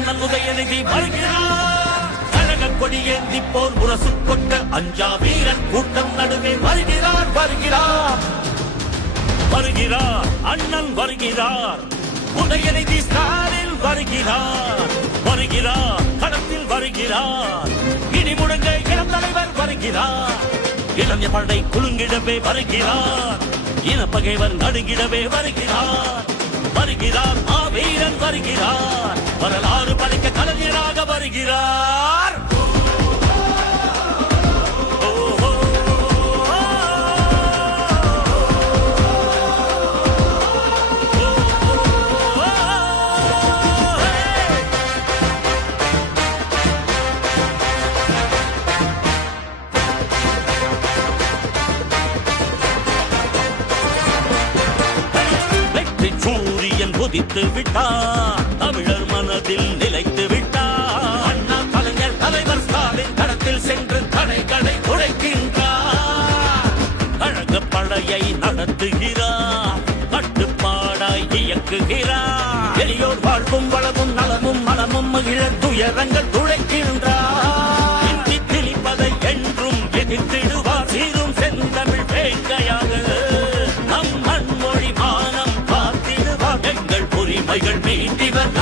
அண்ணன் உதயநிதி வருகிறார். கழக கொடி ஏந்தி போர் முரசு கொண்ட அஞ்சா வீரன் கூட்டம் நடுவே வருகிறார் வருகிறார் வருகிறார். அண்ணன் வருகிறார். உதயநிதி ஸ்டாலின் வருகிறார் வருகிறார். களத்தில் வருகிறார். இடி முழங்க இளம் தலைவர் வருகிறார். இளைஞர் படை குலுங்கிடவே வருகிறார். இனப்பகைவர் நடுங்கிடவே வருகிறார் வருகிறார். வீரன் வருகிறார். வரலாறு படைக்க கலைஞராக வருகிறார். உதித்து விட்டார். தமிழர் மனதில் நிலைத்து விட்டார். அண்ணா கலைஞர் தலைவர் ஸ்டாலின் களத்தில் சென்று தடைகளை உடைக்கின்றார். கழக படையை நடத்துகிறார். கட்டுப்பாடாய் இயக்குகிறார். எளியோர் வாழ்வும் வளமும் நலமும் மனமும் மகிழ துயரங்கள் துளைக்கின்றார். இந்தி திணிப்பதை என்றும் எதிர்த்திடுவார். சீரும் செந்தமிழ் வேங்கையாக நம் மண்மொழி மானம் உரிமைகள் மீண்டிவர்